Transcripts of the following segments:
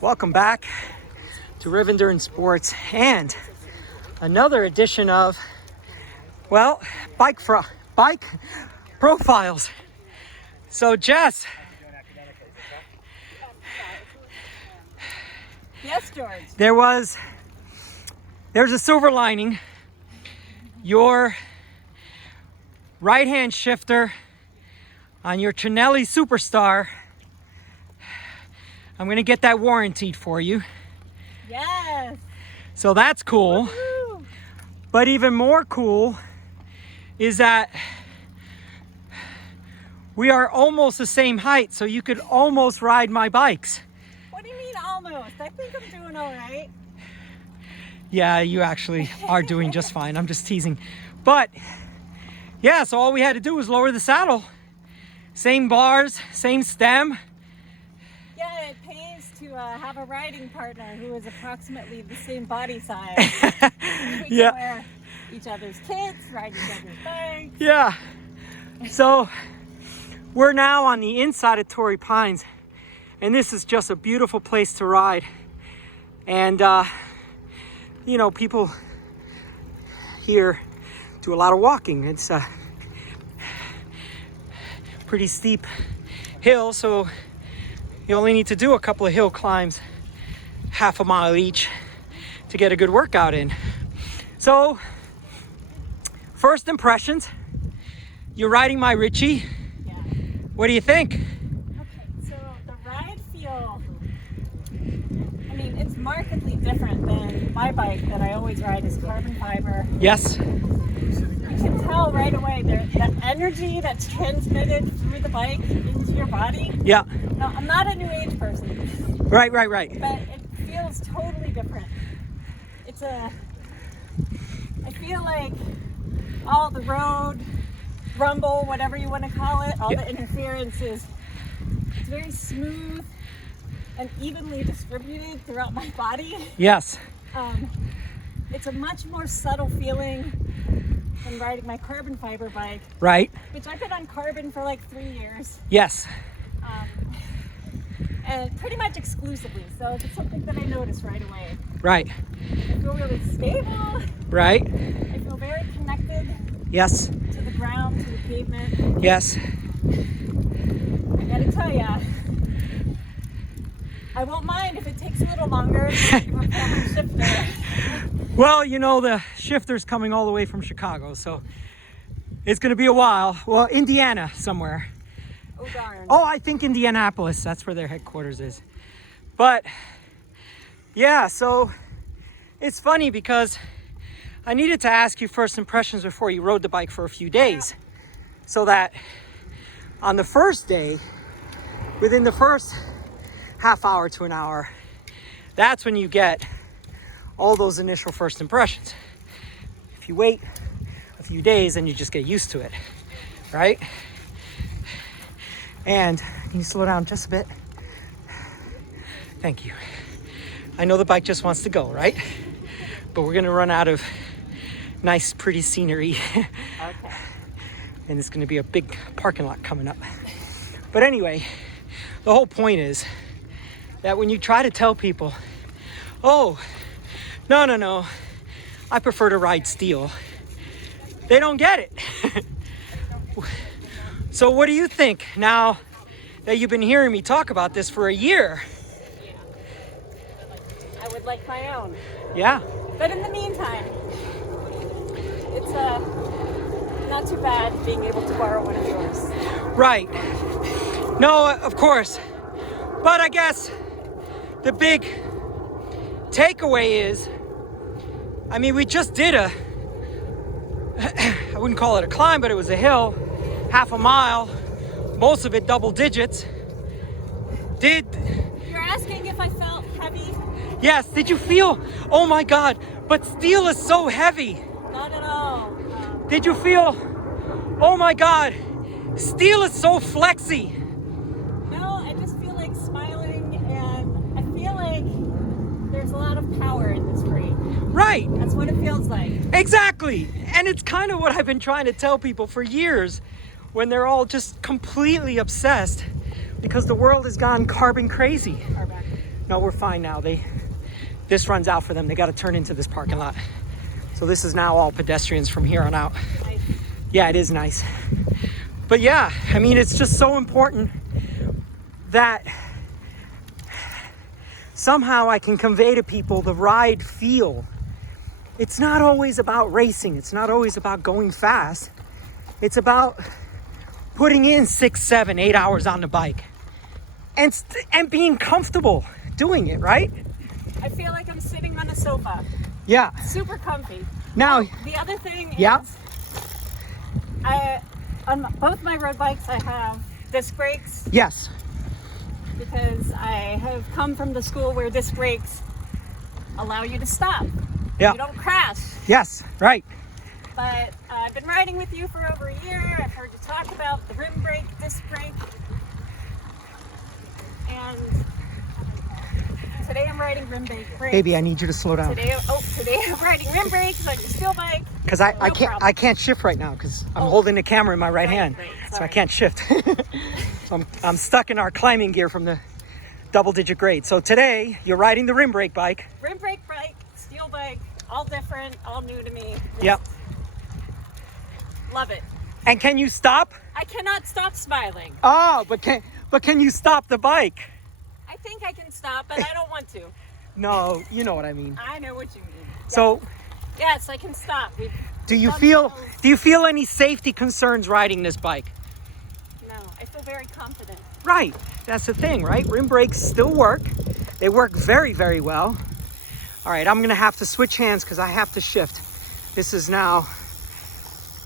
Welcome back to Riv Endurance Sports and another edition of, well, bike profiles. So Jess. Yes, George. There's a silver lining. Your right-hand shifter on your Trinelli Superstar, I'm gonna get that warranted for you. Yes. So that's cool. Woo-hoo. But even more cool is that we are almost the same height, so you could almost ride my bikes. What do you mean almost? I think I'm doing all right. Yeah, you actually are doing just fine. I'm just teasing. But yeah, so all we had to do was lower the saddle. Same bars, same stem. Yeah, it pays to have a riding partner who is approximately the same body size. We Yeah. can wear each other's kits, ride each other's bikes. Yeah. So we're now on the inside of Torrey Pines, and this is just a beautiful place to ride. And you know, people here do a lot of walking. It's a pretty steep hill, so you only need to do a couple of hill climbs, half a mile each, to get a good workout in. So, first impressions, you're riding my Ritchey. Yeah. What do you think? Okay, so the ride feel, I mean, it's markedly different than my bike that I always ride is carbon fiber. Yes? You can tell right away that energy that's transmitted through the bike into your body. Yeah. Now, I'm not a new age person, Right. but it feels totally different. I feel like all the road rumble, whatever you want to call it, all Yeah. the interference it's very smooth and evenly distributed throughout my body. Yes. It's a much more subtle feeling than riding my carbon fiber bike, Right. which I've been on carbon for like 3 years. Yes. And pretty much exclusively, so it's something that I notice right away. Right. I feel really stable. Right. I feel very connected Yes. to the ground, to the pavement. Yes. I gotta tell ya, I won't mind if it takes a little longer to repair my shifter. Well, you know, the shifter's coming all the way from Chicago, so it's going to be a while. Well, Indiana somewhere. Oh darn. Oh, I think Indianapolis. That's where their headquarters is. But yeah, so it's funny because I needed to ask you first impressions before you rode the bike for a few days, so that on the first day, within the first half hour to an hour, that's when you get all those initial first impressions. If you wait a few days, then you just get used to it, right? And can you slow down just a bit? Thank you. I know the bike just wants to go, right? But we're gonna run out of nice, pretty scenery. Okay. And it's gonna be a big parking lot coming up. But anyway, the whole point is that when you try to tell people, oh, no, I prefer to ride steel, they don't get it. So what do you think now that you've been hearing me talk about this for a year? I would like my own. Yeah. But in the meantime, it's not too bad being able to borrow one of yours. Right. No, of course. But I guess the big takeaway is, I mean, we just did I wouldn't call it a climb, but it was a hill, half a mile, most of it double digits. You're asking if I felt heavy? Yes, did you feel, oh my God, but steel is so heavy. Not at all. Did you feel, oh my God, steel is so flexy. No, I just feel like smiling, and I feel like there's a lot of power in this frame. Right. That's what it feels like. Exactly. And it's kind of what I've been trying to tell people for years, when they're all just completely obsessed because the world has gone carbon crazy. No, we're fine now. This runs out for them. They got to turn into this parking lot. So this is now all pedestrians from here on out. Nice. Yeah, it is nice. But yeah, I mean, it's just so important that somehow I can convey to people the ride feel. It's not always about racing. It's not always about going fast. It's about putting in 6, 7, 8 hours on the bike and being comfortable doing it, right? I feel like I'm sitting on a sofa. Yeah. Super comfy. Now, The other thing is, yeah. On both my road bikes, I have disc brakes Yes. because I have come from the school where disc brakes allow you to stop. Yeah. You don't crash. Yes, right. But I've been riding with you for over a year. I've heard you talk about the rim brake, disc brake. And today I'm riding rim brake. Baby, I need you to slow down. Today I'm riding rim brakes on your steel bike. Because No I problem. can't shift right now because I'm Oh. holding the camera in my right hand. Right, So I sorry. can't shift. So I'm stuck in our climbing gear from the double-digit grade. So today, you're riding the rim brake bike. Rim brake bike, steel bike, all different, all new to me. Yep. Love it. And can you stop? I cannot stop smiling. Oh, but can you stop the bike? I think I can stop, but I don't want to. No, you know what I mean. I know what you mean. So Yes, I can stop. do you feel any safety concerns riding this bike? No, I feel very confident. Right. That's the thing, right? Rim brakes still work. They work very, very well. All right, I'm going to have to switch hands because I have to shift. This is now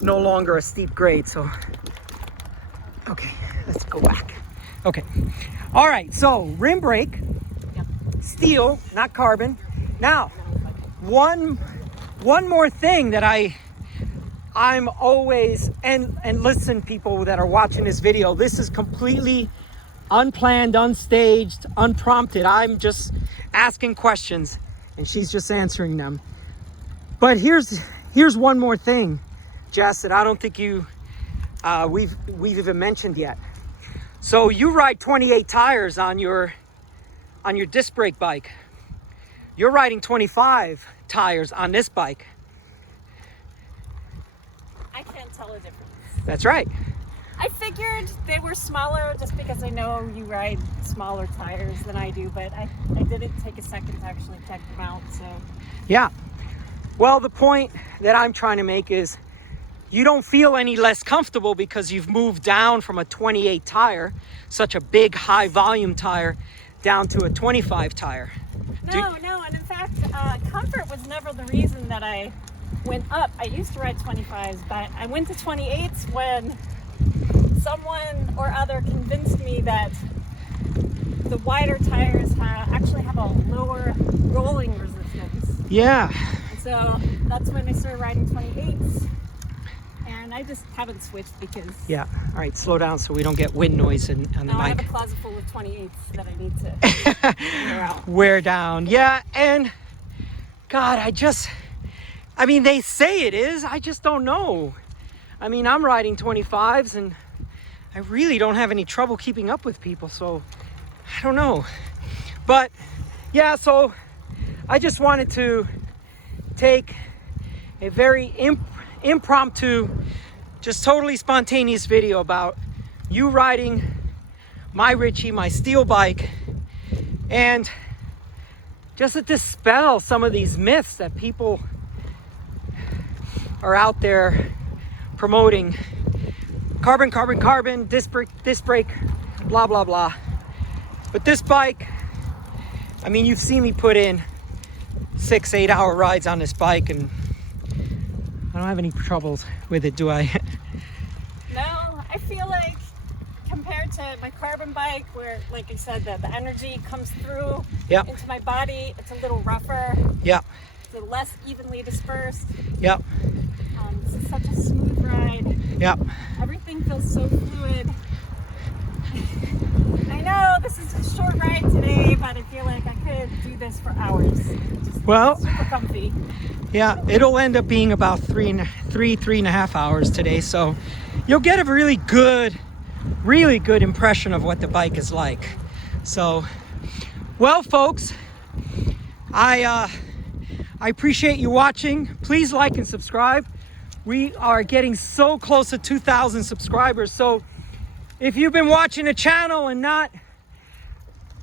no longer a steep grade, so okay, let's go back. Okay. All right, so rim brake, Yep. steel, not carbon. Now, one more thing that I'm always, and listen, people that are watching this video, this is completely unplanned, unstaged, unprompted. I'm just asking questions and she's just answering them. But here's one more thing, Jess, that I don't think we've even mentioned yet. So you ride 28 tires on your disc brake bike. You're riding 25 tires on this bike. I can't tell a difference. That's right. I figured they were smaller just because I know you ride smaller tires than I do, but I didn't take a second to actually check them out, so. Yeah. Well, the point that I'm trying to make is you don't feel any less comfortable because you've moved down from a 28 tire, such a big high volume tire, down to a 25 tire. No, and in fact, comfort was never the reason that I went up. I used to ride 25s, but I went to 28s when someone or other convinced me that the wider tires actually have a lower rolling resistance. Yeah. And so that's when I started riding 28s. And I just haven't switched because Yeah. All right, slow down so we don't get wind noise on the now I have a mic. closet full of 28s that I need to clear out. Wear down. Yeah, and God, I mean, they say it is. I just don't know. I mean, I'm riding 25s and I really don't have any trouble keeping up with people, so I don't know. But yeah, so I just wanted to take a very impromptu, just totally spontaneous video about you riding my Ritchey, my steel bike, and just to dispel some of these myths that people are out there promoting. Carbon, disc brake, blah, blah, blah. But this bike, I mean, you've seen me put in 6-8 hour rides on this bike and I don't have any troubles with it, do I? No, I feel like compared to my carbon bike where, like I said, the energy comes through Yep. into my body, it's a little rougher, Yeah, it's less evenly dispersed. yep, This is such a smooth ride. yep. Everything feels so fluid. I know this is a short ride today, but I feel like I could do this for hours. Just Well, super comfy. yeah, it'll end up being about three and a half hours today. So you'll get a really good impression of what the bike is like. So Well, folks, I appreciate you watching. Please like and subscribe. We are getting so close to 2,000 subscribers. So if you've been watching the channel and not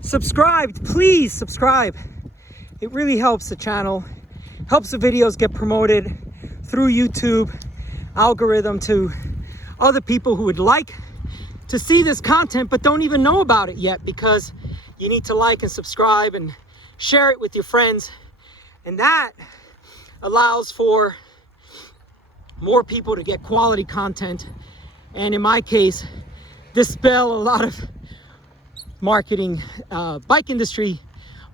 subscribed, please subscribe. It really helps the channel, helps the videos get promoted through YouTube algorithm to other people who would like to see this content but don't even know about it yet, because you need to like and subscribe and share it with your friends, and that allows for more people to get quality content, and in my case, dispel a lot of marketing, bike industry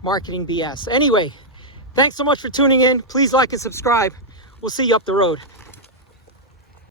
marketing BS. Anyway, thanks so much for tuning in. Please like and subscribe. We'll see you up the road.